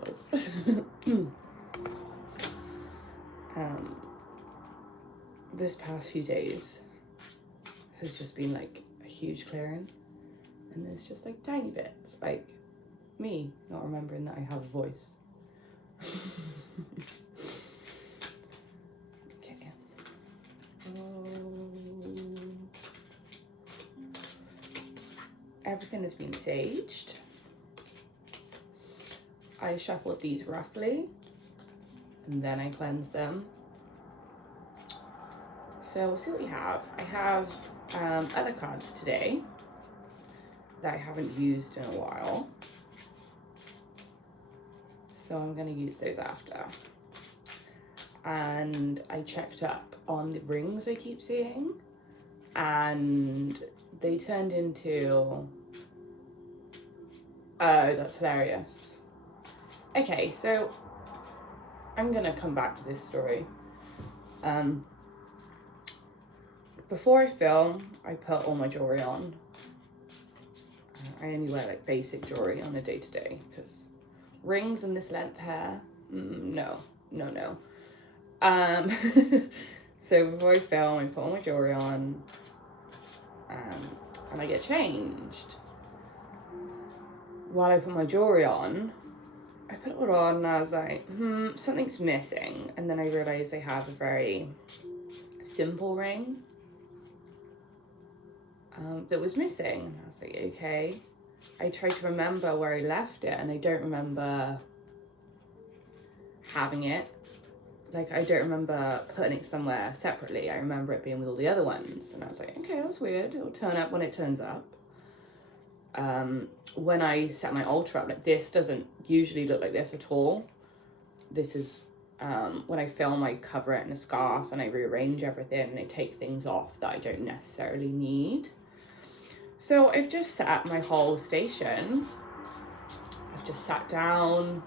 was. This past few days has just been like a huge clearing, and there's just like tiny bits, like me not remembering that I have a voice. Okay. Everything has been saged. I shuffled these roughly, and then I cleansed them. So we'll see what we have. I have other cards today that I haven't used in a while. So I'm going to use those after. And I checked up on the rings I keep seeing, and they turned into... Oh, that's hilarious. Okay, so I'm going to come back to this story. Before I film, I put all my jewelry on. I only wear like basic jewelry on a day-to-day because rings and this length hair, no. So before I film, I put all my jewelry on, and I get changed. While I put my jewelry on, I put it all on and I was like, something's missing. And then I realized I have a very simple ring that was missing. And I was like, okay. I tried to remember where I left it, and I don't remember having it. Like, I don't remember putting it somewhere separately. I remember it being with all the other ones. And I was like, okay, that's weird. It'll turn up when it turns up. When I set my altar up, like, this doesn't usually look like this at all. This is, when I film, I cover it in a scarf and I rearrange everything and I take things off that I don't necessarily need. So I've just set up my whole station. I've just sat down.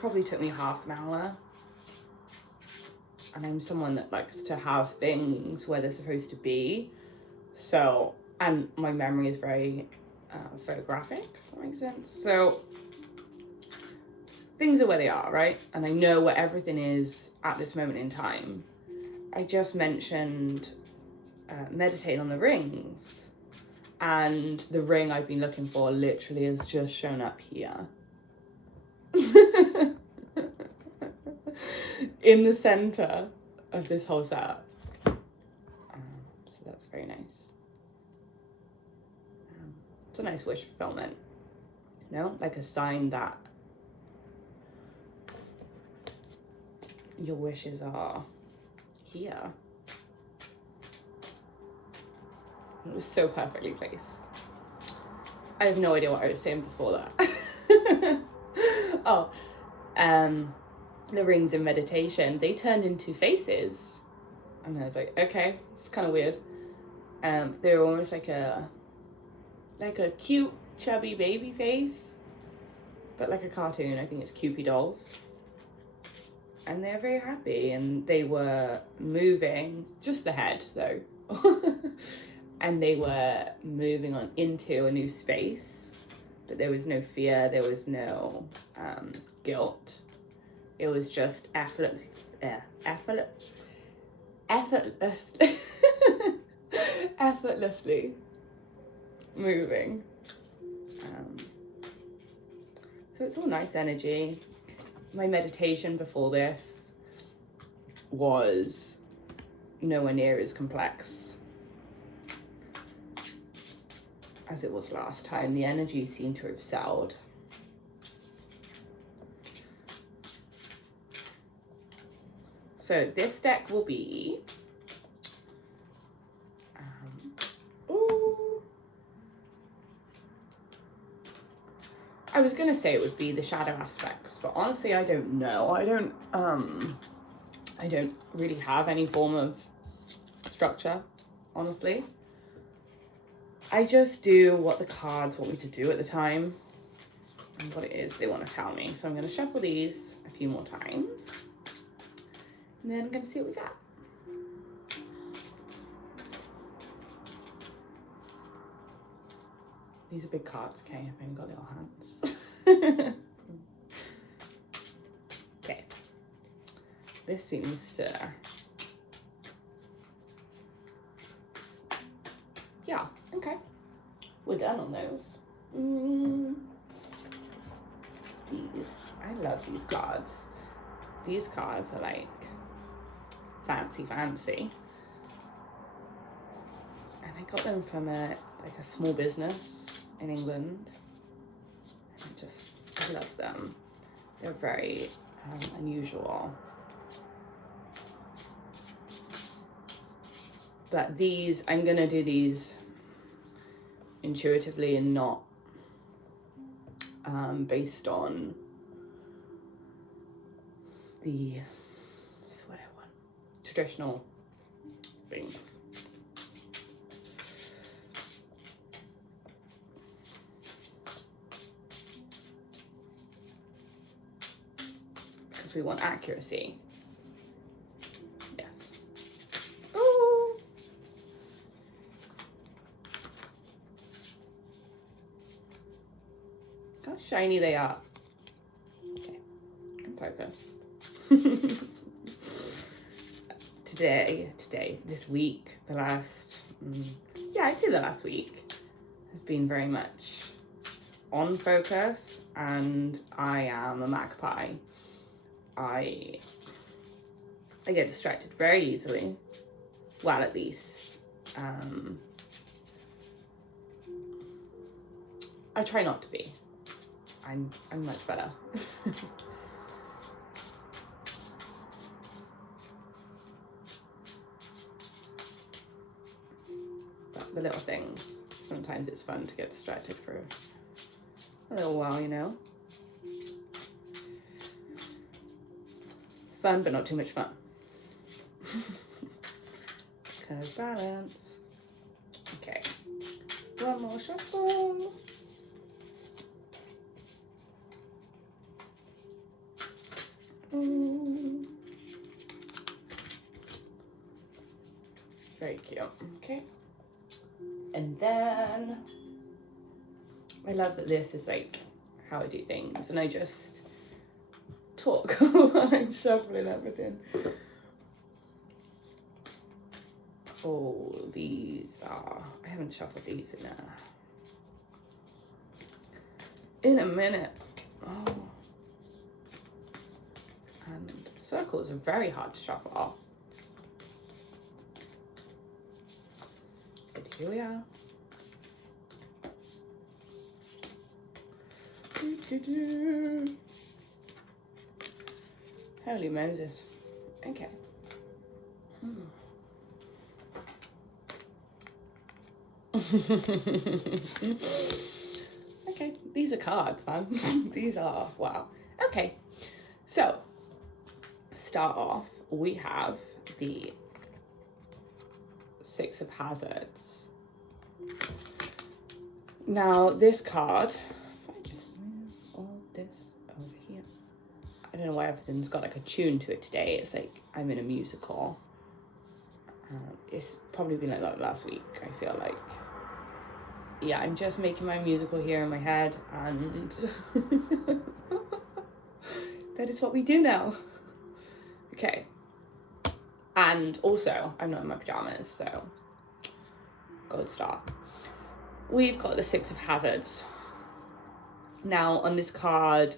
Probably took me half an hour. And I'm someone that likes to have things where they're supposed to be. So, and my memory is very photographic, if that makes sense. So things are where they are, right? And I know where everything is at this moment in time. I just mentioned meditating on the rings. And the ring I've been looking for literally has just shown up here. In the center of this whole setup. So that's very nice. It's a nice wish fulfillment. You know, like a sign that your wishes are here. It was so perfectly placed. I have no idea what I was saying before that. Oh, the rings in meditation, they turned into faces. And I was like, okay, it's kind of weird. They were almost like a cute, chubby baby face, but like a cartoon. I think it's Cupid dolls. And they're very happy, and they were moving, just the head though. And they were moving on into a new space, but there was no fear, there was no guilt. It was just effortlessly moving. So it's all nice energy. My meditation before this was nowhere near as complex as it was last time. The energy seemed to have settled. So this deck will be, I was gonna say it would be the shadow aspects, but honestly, I don't know. I don't really have any form of structure, honestly. I just do what the cards want me to do at the time and what it is they want to tell me. So I'm going to shuffle these a few more times, and then I'm going to see what we got. These are big cards, okay? I've only got little hands. this seems to, yeah, okay. We're done on those. These, I love these cards. These cards are like fancy. And I got them from a small business in England. I love them. They're very unusual. But these, I'm gonna do these intuitively and not based on the traditional things. Because we want accuracy. Yes. Ooh. Look how shiny they are. Okay, I'm focused. This week, the last, I'd say the last week has been very much on focus, and I am a magpie. I get distracted very easily. Well, at least, I try not to be. I'm much better. The little things. Sometimes it's fun to get distracted for a little while, you know. Fun, but not too much fun. Because balance. Okay. One more shuffle. Very cute. Okay. And then I love that this is like how I do things, and I just talk while I'm shuffling everything. Oh, these are, I haven't shuffled these in a minute. Oh, and circles are very hard to shuffle off. But here we are. Holy Moses. Okay. Okay, these are cards, man. These are, wow. Okay, so start off, we have the Six of Hazards. Now, this card, if I just move all this over here, I don't know why everything's got like a tune to it today. It's like I'm in a musical. It's probably been like that last week, I feel like. Yeah, I'm just making my musical here in my head, and that is what we do now. Okay. And also, I'm not in my pajamas, so good start. We've got the Six of Hazards. Now, on this card,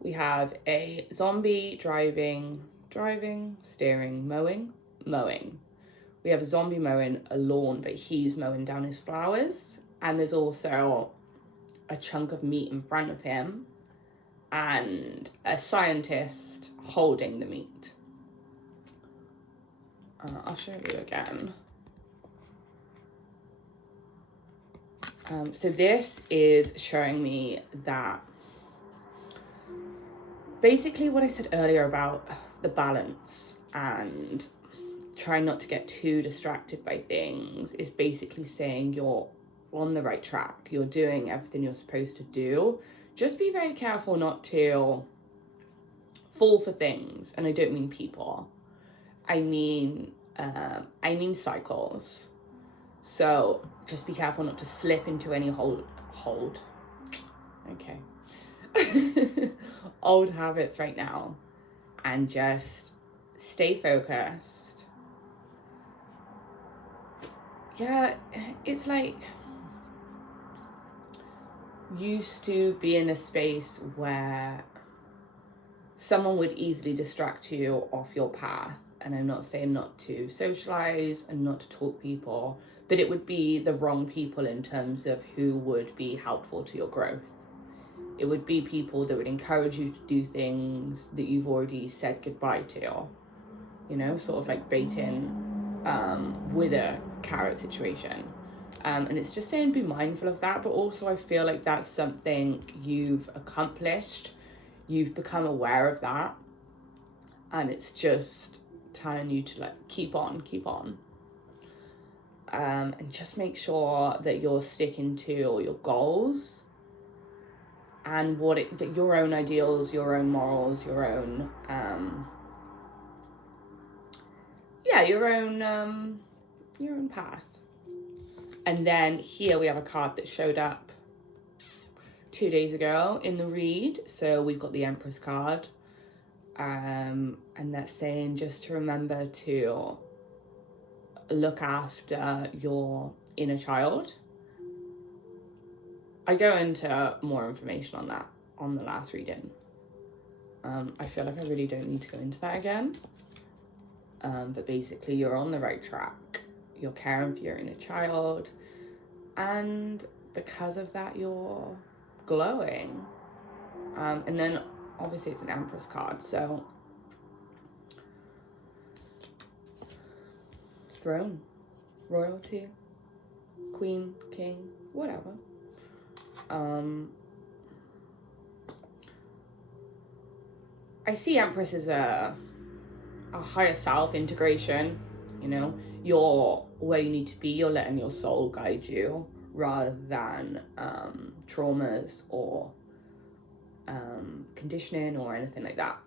we have a zombie driving, steering, mowing. We have a zombie mowing a lawn, but he's mowing down his flowers. And there's also a chunk of meat in front of him and a scientist holding the meat. I'll show you again. So this is showing me that basically what I said earlier about the balance and trying not to get too distracted by things is basically saying you're on the right track. You're doing everything you're supposed to do. Just be very careful not to fall for things. And I don't mean people. I mean cycles. So just be careful not to slip into any hold. Okay. old habits right now and just stay focused. Yeah, it's like used to be in a space where someone would easily distract you off your path. And I'm not saying not to socialize and not to talk to people, but it would be the wrong people in terms of who would be helpful to your growth. It would be people that would encourage you to do things that you've already said goodbye to, you know, sort of like baiting with a carrot situation. And it's just saying be mindful of that, but also I feel like that's something you've accomplished. You've become aware of that, and it's just telling you to like keep on, and just make sure that you're sticking to your goals and your own ideals, your own morals, your own your own path. And then here we have a card that showed up 2 days ago in the read. So we've got the Empress card. And that's saying just to remember to look after your inner child. I go into more information on that on the last reading. I feel like I really don't need to go into that again. But basically you're on the right track. You're caring for your inner child. And because of that, you're glowing. And then obviously it's an Empress card, so throne, royalty, queen, king, whatever. I see Empress as a higher self integration, you know, you're where you need to be, you're letting your soul guide you rather than traumas or conditioning or anything like that.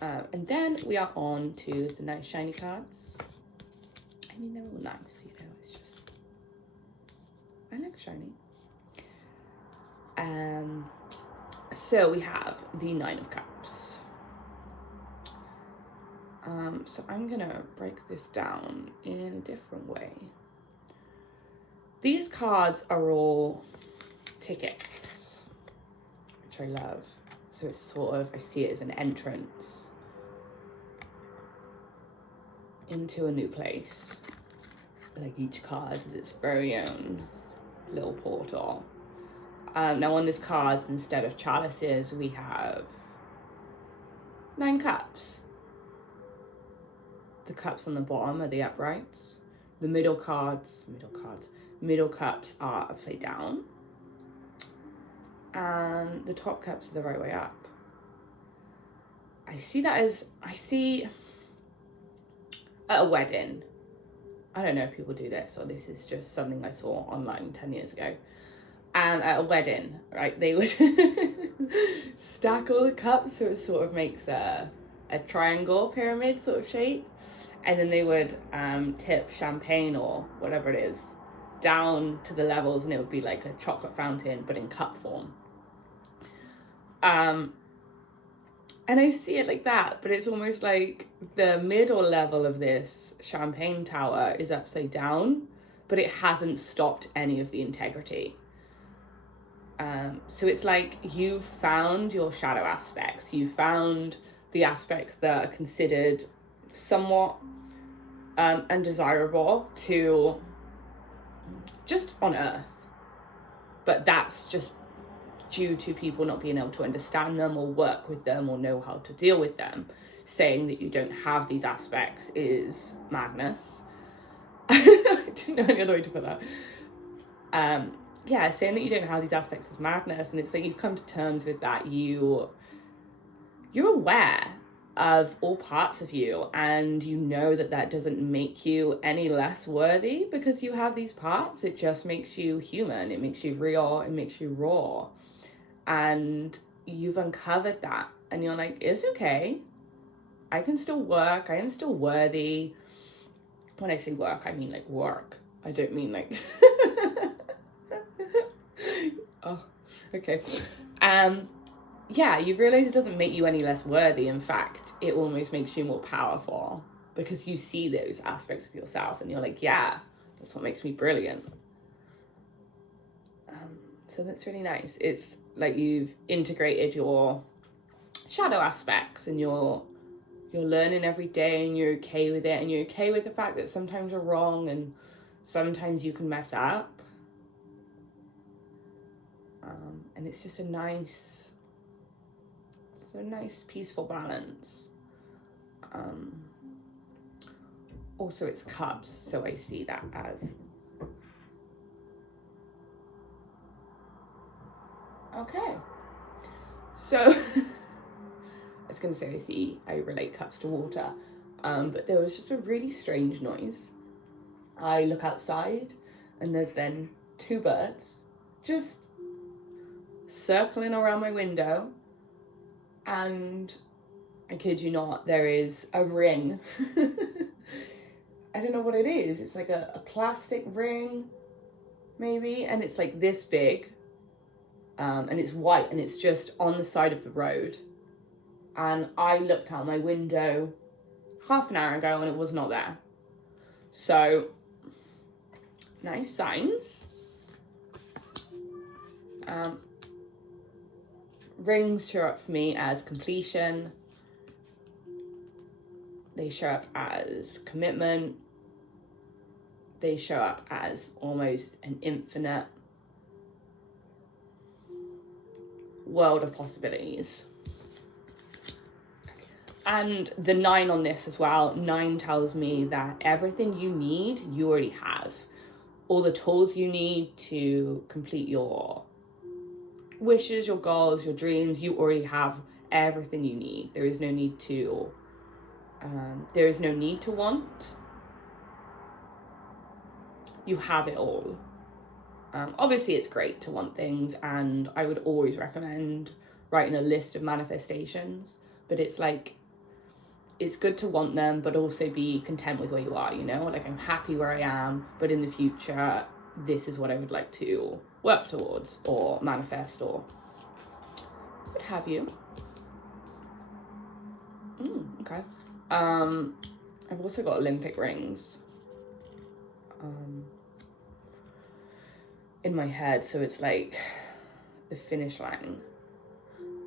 And then we are on to the nice shiny cards. I mean, they're all nice, you know, it's just, I like shiny. So we have the Nine of Cups. So I'm gonna break this down in a different way. These cards are all tickets, which I love. So it's sort of, I see it as an entrance into a new place. Like each card is its very own little portal. Now on this card, instead of chalices, we have 9 cups. The cups on the bottom are the uprights. The middle cups are upside down. And the top cups are the right way up. I see at a wedding. I don't know if people do this or this is just something I saw online 10 years ago. And at a wedding, right, they would stack all the cups so it sort of makes a triangle pyramid sort of shape. And then they would tip champagne or whatever it is down to the levels, and it would be like a chocolate fountain, but in cup form. And I see it like that, but it's almost like the middle level of this champagne tower is upside down, but it hasn't stopped any of the integrity. So it's like you've found your shadow aspects. You found the aspects that are considered somewhat undesirable to just on Earth. But that's just due to people not being able to understand them or work with them or know how to deal with them. Saying that you don't have these aspects is madness. I didn't know any other way to put that. Saying that you don't have these aspects is madness, and it's like you've come to terms with that. You're aware of all parts of you, and you know that doesn't make you any less worthy because you have these parts. It just makes you human. It makes you real. It makes you raw. And you've uncovered that, and you're like, it's okay. I can still work. I am still worthy. When I say work, I mean like work. I don't mean like... Oh, okay. Yeah, you realize it doesn't make you any less worthy. In fact, it almost makes you more powerful because you see those aspects of yourself and you're like, yeah, that's what makes me brilliant. So that's really nice. It's like you've integrated your shadow aspects and you're learning every day and you're okay with it and you're okay with the fact that sometimes you're wrong and sometimes you can mess up. And it's just a nice peaceful balance. Also it's cups, so I see that as okay. So I was gonna say I relate cups to water, but there was just a really strange noise. I look outside and there's then 2 birds just circling around my window, and I kid you not, there is a ring. I don't know what it is. It's like a plastic ring, maybe, and it's like this big, and it's white, and it's just on the side of the road. And I looked out my window half an hour ago, and it was not there. So, nice signs. Rings show up for me as completion. They show up as commitment. They show up as almost an infinite world of possibilities. And the 9 on this as well. 9 tells me that everything you need, you already have. All the tools you need to complete your wishes, your goals, your dreams, you already have everything you need. There is no need to want. You have it all. Obviously it's great to want things, and I would always recommend writing a list of manifestations, but it's like, it's good to want them, but also be content with where you are, you know? Like, I'm happy where I am, but in the future, this is what I would like to work towards or manifest or what have you. Okay. I've also got Olympic rings in my head, so it's like the finish line,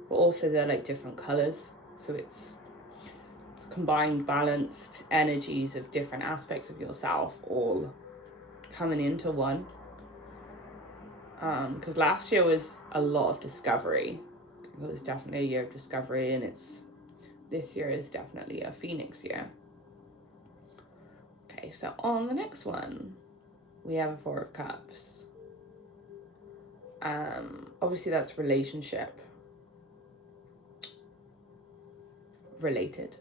but also they're like different colors, so it's combined, balanced energies of different aspects of yourself all coming into one. Because last year was a lot of discovery. It was definitely a year of discovery, and this year is definitely a Phoenix year. Okay, so on the next one, we have a 4 of Cups. Obviously that's relationship related.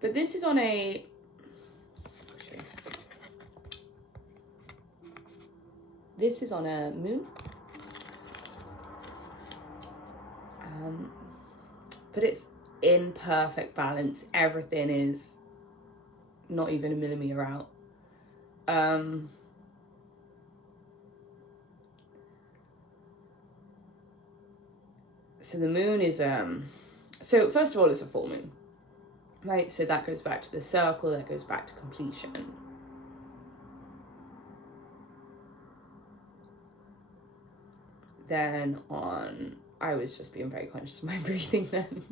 But this is on a, moon. But it's in perfect balance. Everything is not even a millimeter out. So the moon is, so first of all, it's a full moon, right? So that goes back to the circle, that goes back to completion. Then I was just being very conscious of my breathing then.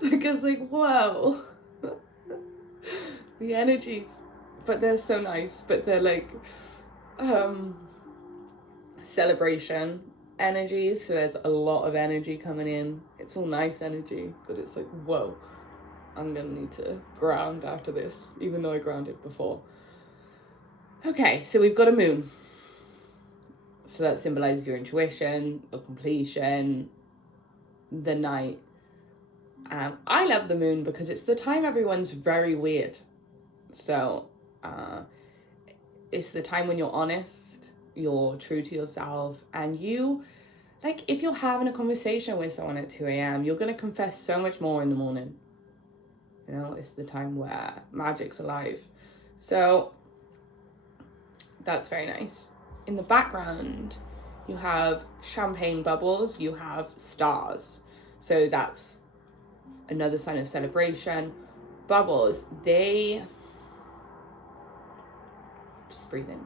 Because like, whoa. The energies, but they're so nice, but they're like, celebration energies, so there's a lot of energy coming in. It's all nice energy, but it's like, whoa, I'm gonna need to ground after this, even though I grounded before. Okay, so we've got a moon, so that symbolizes your intuition, your completion, the night. I love the moon because it's the time everyone's very weird, so it's the time when you're honest, you're true to yourself, and you, like, if you're having a conversation with someone at 2 a.m, you're going to confess so much more in the morning. You know, it's the time where magic's alive. So that's very nice. in the background, you have champagne bubbles, you have stars. So that's another sign of celebration. Bubbles, they... Just breathe in.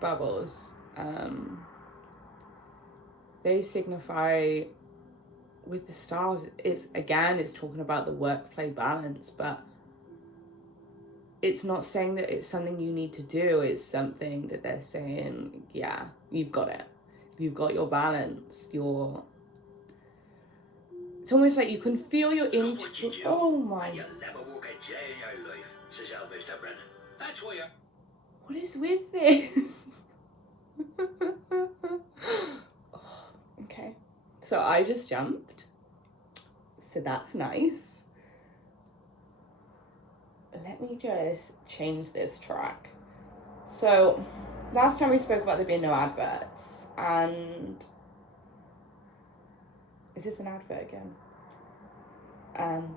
Bubbles, they signify, with the stars, it's talking about the work-play balance, but it's not saying that it's something you need to do. It's something that they're saying, yeah, you've got it. You've got your balance. It's almost like you can feel your intuition. Oh my. What is with this? Okay. So I just jumped. So that's nice. Let me just change this track. So last time we spoke about there being no adverts, and is this an advert again? And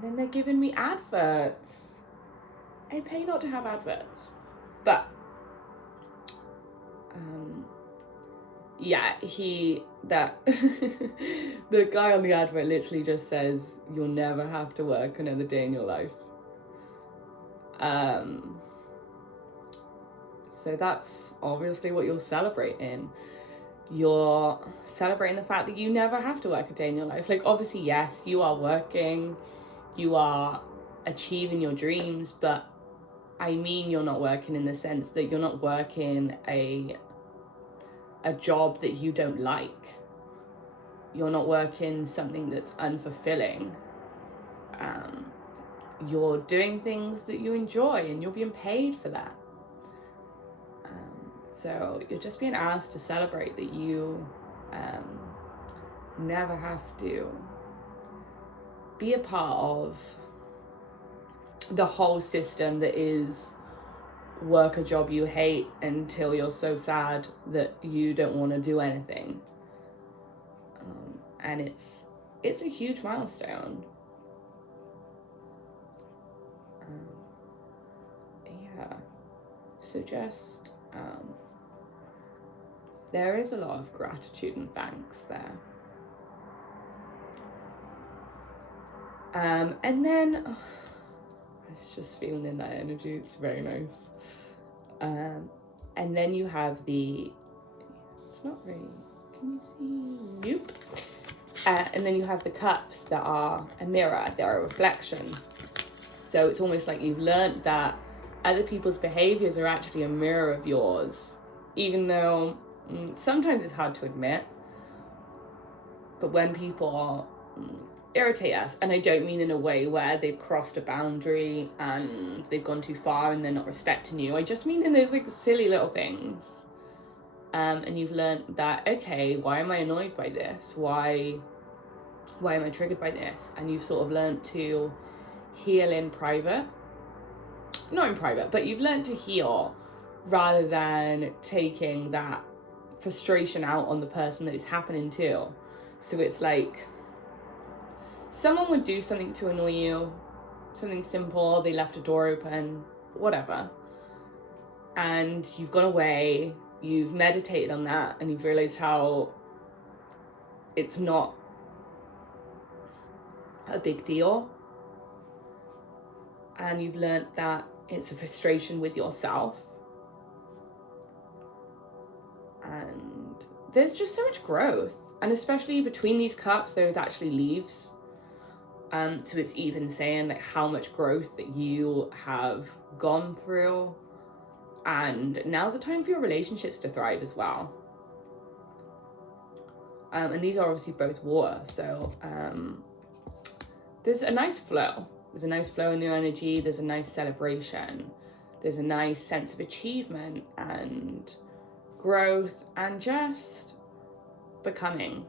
then they're giving me adverts. I pay not to have adverts, but yeah, the guy on the advert literally just says, you'll never have to work another day in your life. So that's obviously what you're celebrating. You're celebrating the fact that you never have to work a day in your life. Like, obviously, yes, you are working, you are achieving your dreams, but I mean, you're not working in the sense that you're not working a job that you don't like. You're not working something that's unfulfilling. You're doing things that you enjoy and you're being paid for that. So you're just being asked to celebrate that you never have to be a part of the whole system that is work a job you hate until you're so sad that you don't want to do anything. And it's a huge milestone. Yeah. So just there is a lot of gratitude and thanks there. And then I was just feeling in that energy. It's very nice. And then you have it's not really, can you see? Nope. And then you have the cups that are a mirror, they're a reflection. So it's almost like you've learned that other people's behaviors are actually a mirror of yours, even though sometimes it's hard to admit. But when people irritate us, and I don't mean in a way where they've crossed a boundary and they've gone too far and they're not respecting you. I just mean in those like silly little things. And you've learned that, okay, why am I annoyed by this? Why am I triggered by this? And you've sort of learned to heal in private. Not in private, but you've learned to heal rather than taking that frustration out on the person that it's happening to. So it's like someone would do something to annoy you, something simple, they left a door open, whatever. And you've gone away, you've meditated on that, and you've realized how it's not a big deal. And you've learned that it's a frustration with yourself. And there's just so much growth. And especially between these cups, there's actually leaves. So it's even saying like how much growth that you have gone through. And now's the time for your relationships to thrive as well. And these are obviously both water. So there's a nice flow. There's a nice flow in your energy. There's a nice celebration. There's a nice sense of achievement and growth and just becoming.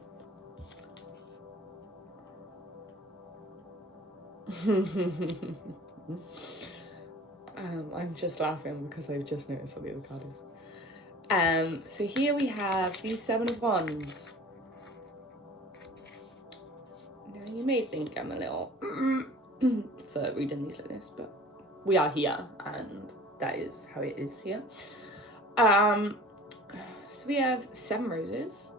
I'm just laughing because I've just noticed what the other card is. So here we have the Seven of Wands. Now you may think I'm a little for reading these like this, but we are here, and that is how it is here. So we have 7 roses.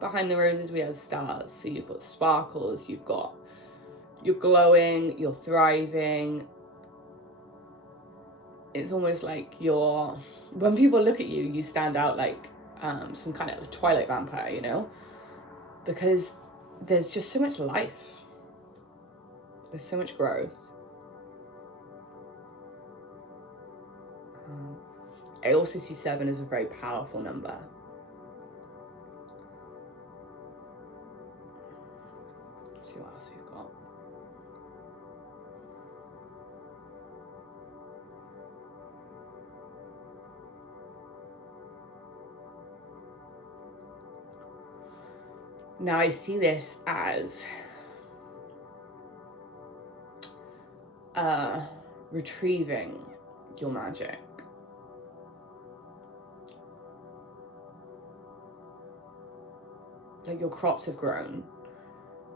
Behind the roses we have stars. So you've got sparkles, you're glowing, you're thriving. It's almost like when people look at you, you stand out like some kind of Twilight vampire, you know? Because there's just so much life. There's so much growth. I also see 7 as a very powerful number. Let's see what else we've got. Now I see this as retrieving your magic. Like your crops have grown.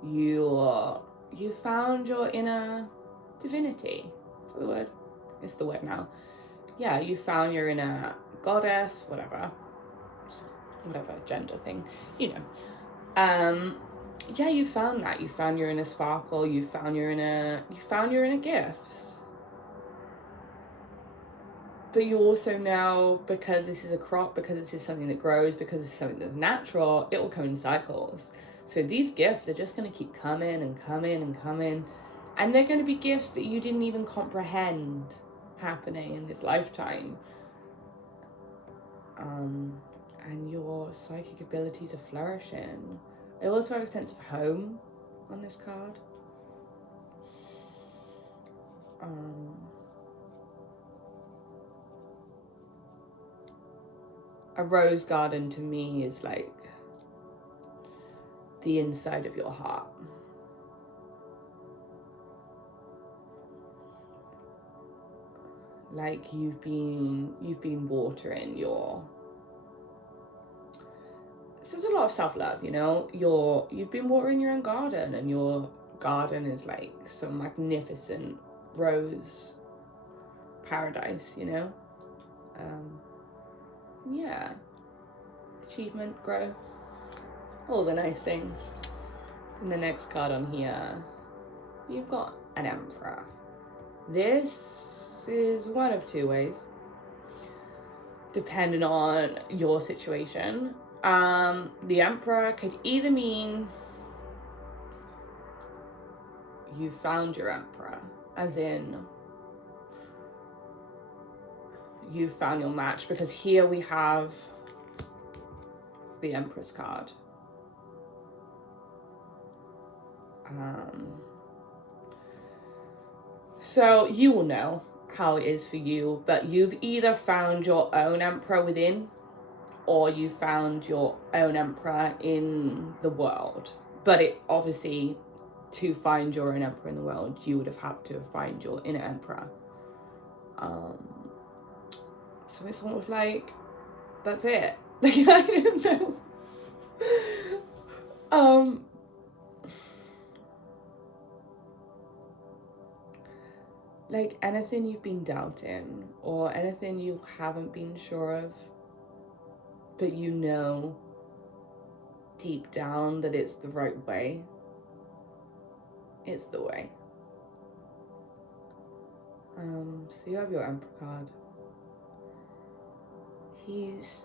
You found your inner divinity. Is that the word? It's the word now. Yeah, you found your inner goddess, whatever gender thing, you know. Yeah, you found that. You found your inner sparkle. You found your inner gifts. But you also know, because this is a crop, because this is something that grows, because this is something that's natural, it will come in cycles. So these gifts are just going to keep coming and coming and coming. And they're going to be gifts that you didn't even comprehend happening in this lifetime. And your psychic abilities are flourishing. I also have a sense of home on this card. A rose garden to me is like the inside of your heart. Like you've been watering your... So there's a lot of self-love, you know. You've been watering your own garden, and your garden is like some magnificent rose paradise, you know. Yeah, achievement, growth, all the nice things. And the next card on here, you've got an Emperor. This is one of 2 ways, depending on your situation. The Emperor could either mean you found your Emperor, as in you found your match, because here we have the Empress card. So you will know how it is for you, but you've either found your own Emperor within, or you found your own Emperor in the world. But it obviously, to find your own Emperor in the world, you would have had to find your inner Emperor. So it's almost like, that's it. Like, I don't know. Like anything you've been doubting, or anything you haven't been sure of, but you know deep down that it's the right way. It's the way. So you have your Emperor card. He's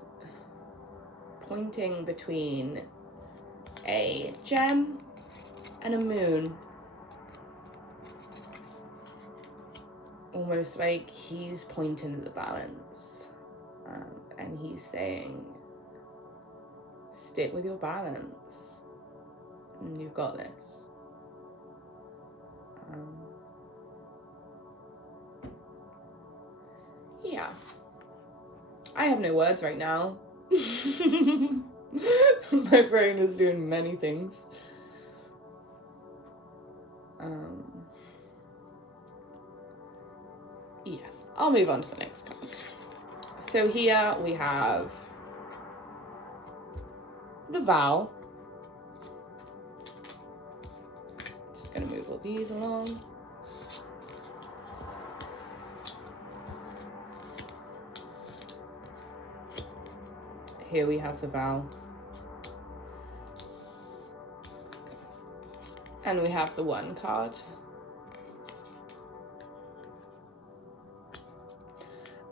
pointing between a gem and a moon. Almost like he's pointing at the balance. And he's saying, stick with your balance. And you've got this. Yeah. I have no words right now. My brain is doing many things. Yeah, I'll move on to the next card. So here we have the vow. Just gonna move all these along. here we have the vow. And we have the 1 card.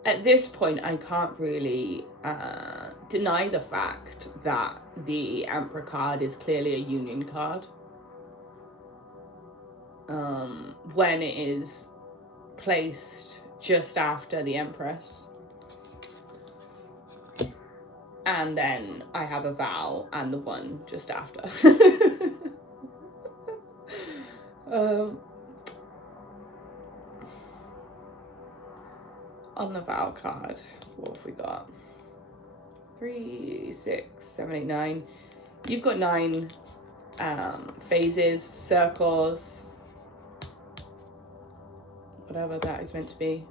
At this point, I can't really deny the fact that the Emperor card is clearly a union card. When it is placed just after the Empress. And then I have a vow and the 1 just after. On the vow card, what have we got? 3, 6, 7, 8, 9. You've got 9 phases, circles, whatever that is meant to be.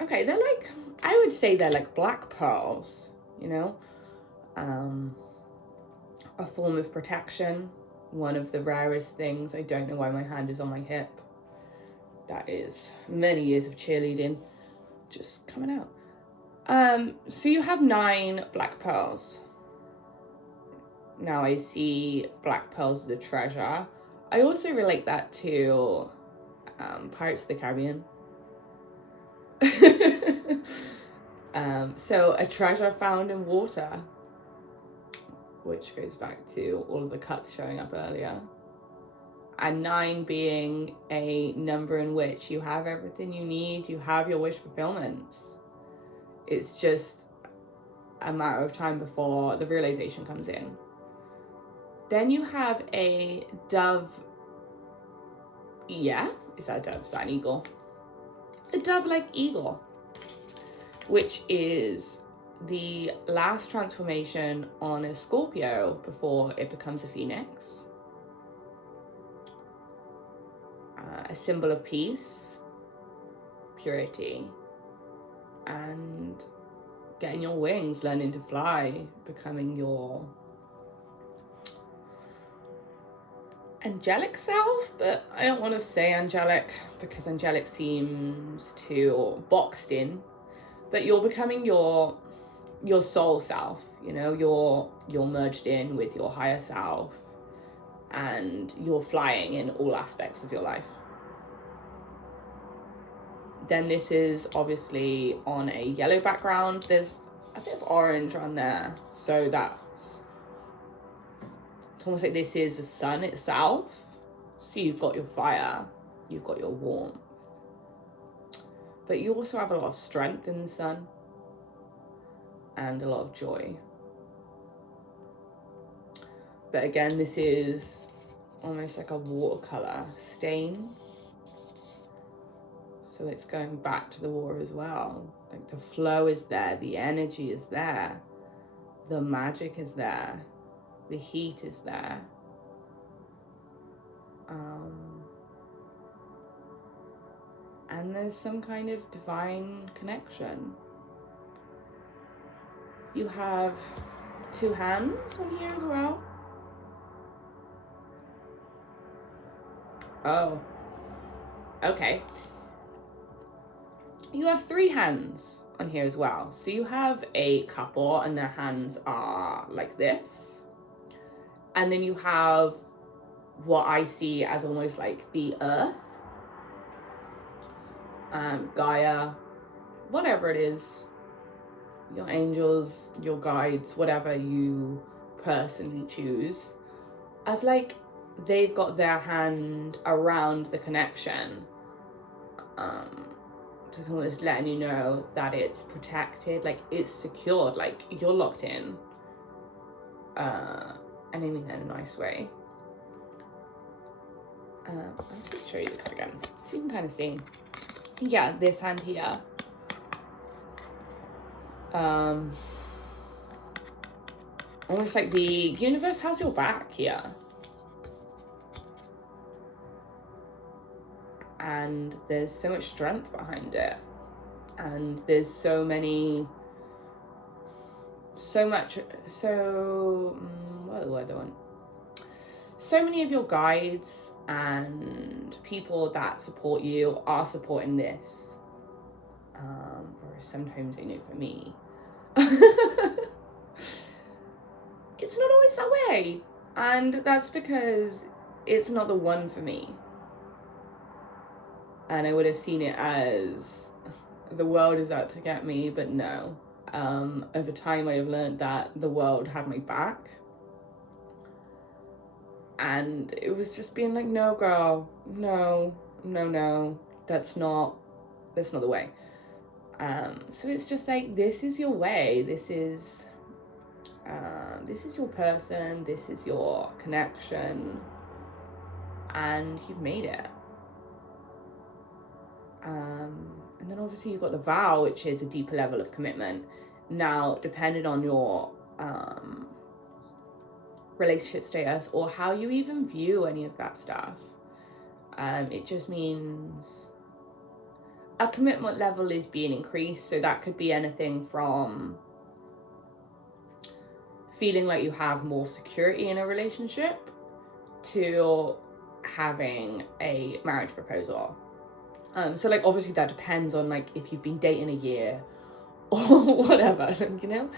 Okay, they're like, I would say they're like black pearls, you know? A form of protection, one of the rarest things. I don't know why my hand is on my hip. That is many years of cheerleading just coming out. So you have 9 black pearls. Now I see black pearls as the treasure. I also relate that to Pirates of the Caribbean. So a treasure found in water, which goes back to all of the cups showing up earlier. And 9 being a number in which you have everything you need, you have your wish fulfillments. It's just a matter of time before the realization comes in. Then you have a dove. Yeah, is that a dove? Is that an eagle? A dove-like eagle, which is the last transformation on a Scorpio before it becomes a phoenix. A symbol of peace, purity, and getting your wings, learning to fly, becoming your angelic self. But I don't want to say angelic because angelic seems too boxed in. But you're becoming your soul self, you know, you're merged in with your higher self, and you're flying in all aspects of your life. Then this is obviously on a yellow background. There's a bit of orange on there, so it's almost like this is the sun itself. So you've got your fire, you've got your warmth, but you also have a lot of strength in the sun and a lot of joy. But again, this is almost like a watercolor stain. So it's going back to the water as well. Like the flow is there, the energy is there, the magic is there, the heat is there. And there's some kind of divine connection. You have 2 hands on here as well. Oh, okay. You have 3 hands on here as well. So you have a couple and their hands are like this. And then you have what I see as almost like the earth, Gaia, whatever it is, your angels, your guides, whatever you personally choose, of like they've got their hand around the connection, just almost letting you know that it's protected, like it's secured, like you're locked in, and I mean that in a nice way. I'll just show you the card again so you can kind of see. Yeah, this hand here, almost like the universe has your back here, and there's so much strength behind it, and there's so many, so much, so what the word I want? So many of your guides and people that support you are supporting this. Or sometimes they know for me. it's not always that way. And that's because it's not the one for me. And I would have seen it as the world is out to get me, but no. Over time I have learned that the world had my back. And it was just being like, no, girl, no, that's not the way. So it's just like, this is your way, this is your person, this is your connection, and you've made it. And then obviously you've got the vow, which is a deeper level of commitment. Now, depending on your relationship status or how you even view any of that stuff, it just means a commitment level is being increased. So that could be anything from feeling like you have more security in a relationship to having a marriage proposal. So like obviously that depends on like if you've been dating a year or whatever, you know,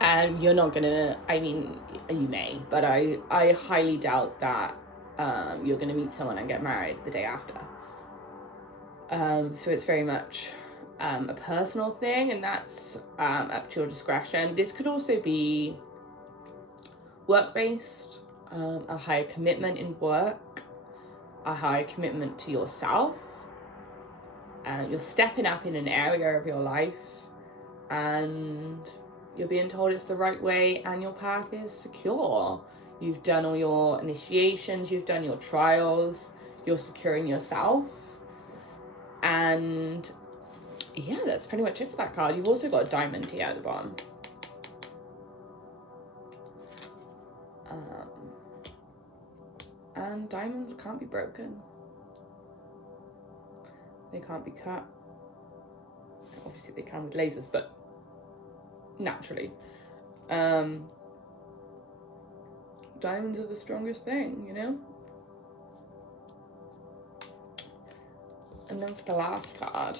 and you're not gonna, I mean, you may, but I highly doubt that you're gonna meet someone and get married the day after. So it's very much a personal thing, and that's up to your discretion. This could also be work-based, a higher commitment in work, a higher commitment to yourself. You're stepping up in an area of your life and you're being told it's the right way and your path is secure. You've done all your initiations, you've done your trials, you're securing yourself. And yeah, that's pretty much it for that card. You've also got a diamond here at the bottom. And diamonds can't be broken. They can't be cut. Obviously they can with lasers, but naturally. Diamonds are the strongest thing, you know? And then for the last card,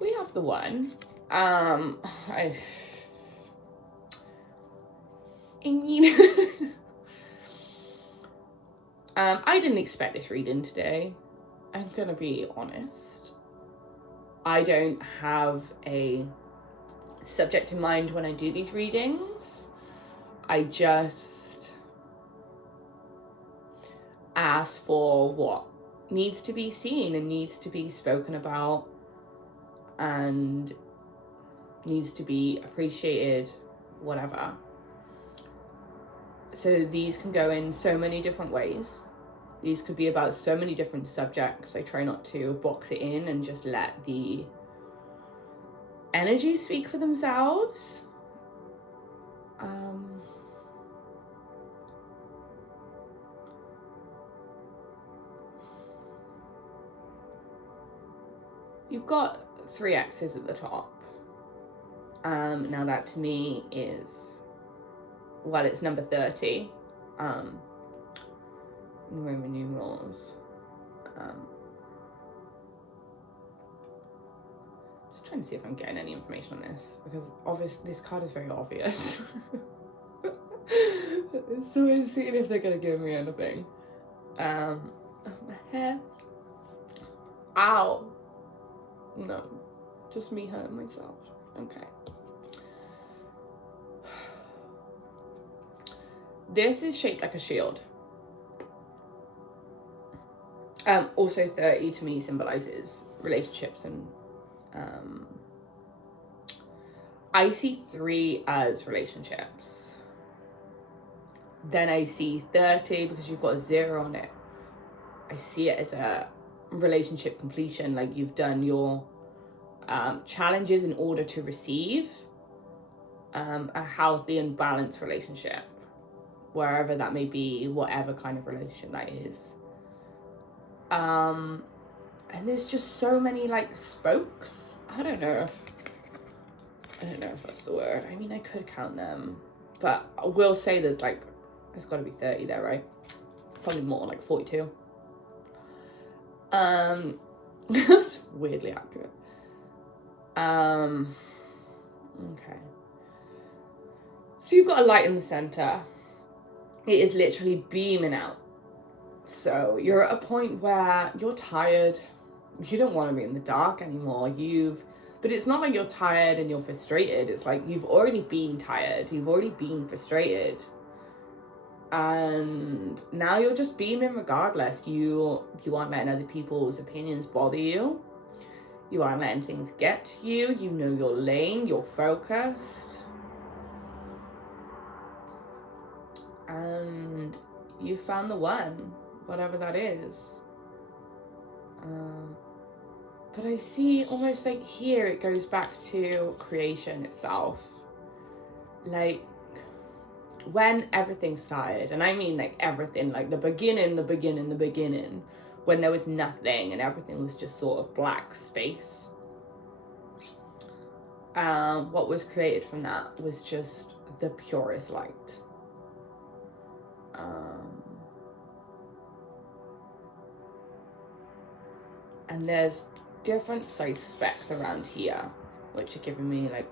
we have the one. I mean, I didn't expect this reading today. I'm gonna be honest. I don't have a subject in mind when I do these readings. I just ask for what needs to be seen and needs to be spoken about and needs to be appreciated, whatever. So these can go in so many different ways. These could be about so many different subjects. I try not to box it in and just let the energy speak for themselves. You've got 3 X's at the top. Now that to me is, well, it's number 30. In Roman numerals. Just trying to see if I'm getting any information on this, because obviously this card is very obvious. So I'm seeing if they're gonna give me anything. Oh, my hair. Ow. No, just me hurting myself. Okay. This is shaped like a shield. Also 30 to me symbolizes relationships, and I see 3 as relationships. Then I see 30 because you've got a 0 on it. I see it as a relationship completion, like you've done your challenges in order to receive a healthy and balanced relationship, wherever that may be, whatever kind of relationship that is. And there's just so many like spokes. I don't know if that's the word. I mean, I could count them, but I will say there's got to be 30 there, right? Probably more, like 42. That's weirdly accurate. Okay. So you've got a light in the center. It is literally beaming out. So you're at a point where you're tired. You don't want to be in the dark anymore. But it's not like you're tired and you're frustrated. It's like you've already been tired. You've already been frustrated. And now you're just beaming regardless. You aren't letting other people's opinions bother you. You aren't letting things get to you. You know your lane. You're focused. And you found the one, whatever that is. But I see almost like here it goes back to creation itself. Like when everything started, and I mean like everything, like the beginning, when there was nothing and everything was just sort of black space. What was created from that was just the purest light. And there's different size specks around here, which are giving me like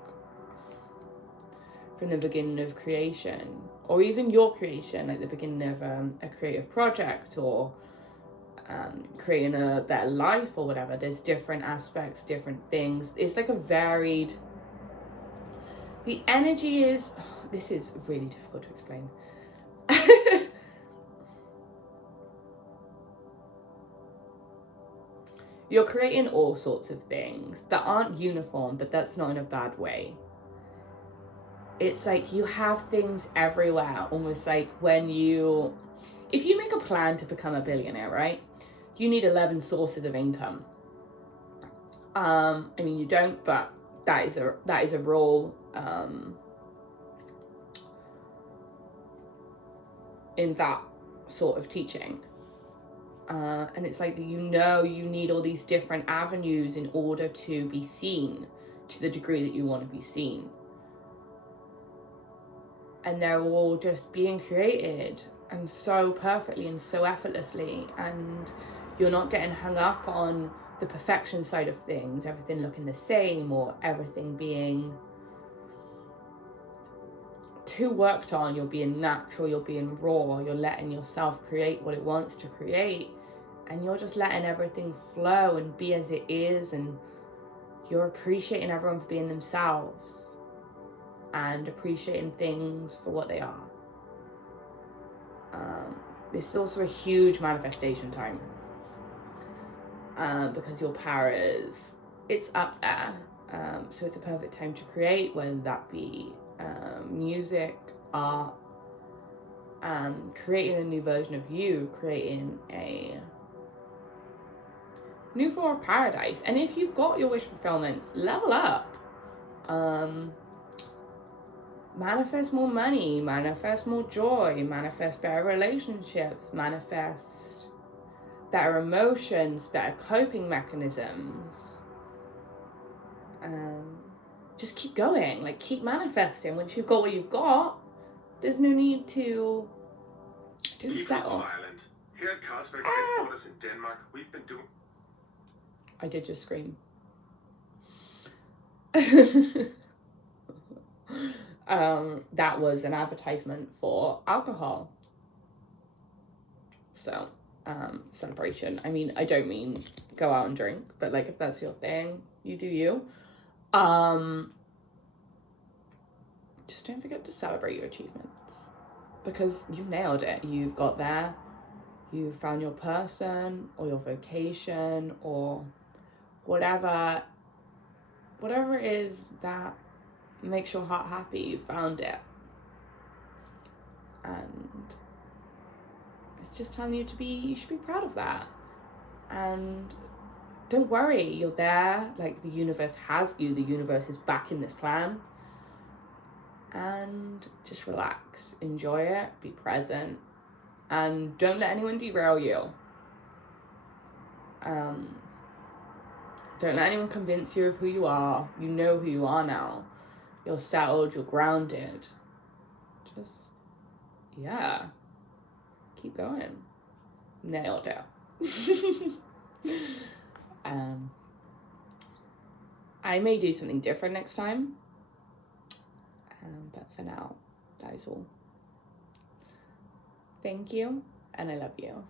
from the beginning of creation, or even your creation, like the beginning of a creative project, or creating a better life or whatever. There's different aspects, different things. It's like a varied, the energy is, this is really difficult to explain. You're creating all sorts of things that aren't uniform, but that's not in a bad way. It's like you have things everywhere, almost like if you make a plan to become a billionaire, right? You need 11 sources of income. I mean, you don't, but that is a rule in that sort of teaching. And it's like, you need all these different avenues in order to be seen to the degree that you want to be seen. And they're all just being created, and so perfectly and so effortlessly, and you're not getting hung up on the perfection side of things, everything looking the same, or everything being too worked on. You're being natural, you're being raw, you're letting yourself create what it wants to create, and you're just letting everything flow and be as it is, and you're appreciating everyone for being themselves and appreciating things for what they are. This is also a huge manifestation time, because your power it's up there. So it's a perfect time to create, whether that be music, art, creating a new version of you, creating a new form of paradise. And if you've got your wish fulfillments, level up. Manifest more money, manifest more joy, manifest better relationships, manifest better emotions, better coping mechanisms. Just keep going, like keep manifesting. Once you've got what you've got, there's no need to settle. Here at Carlsberg headquarters in Denmark, we've been doing... I did just scream. That was an advertisement for alcohol. So, celebration. I mean, I don't mean go out and drink, but like if that's your thing, you do you. Just don't forget to celebrate your achievements, because you nailed it. You've got there. You found your person or your vocation or whatever it is that makes your heart happy. You found it, and it's just telling you you should be proud of that. And don't worry, you're there. Like, the universe has you. The universe is backing this plan. And just relax, enjoy it, be present, and don't let anyone derail you. Don't let anyone convince you of who you are. You know who you are now. You're settled, you're grounded. Just, yeah, keep going. Nailed it. I may do something different next time. But for now, That is all. Thank you, and I love you.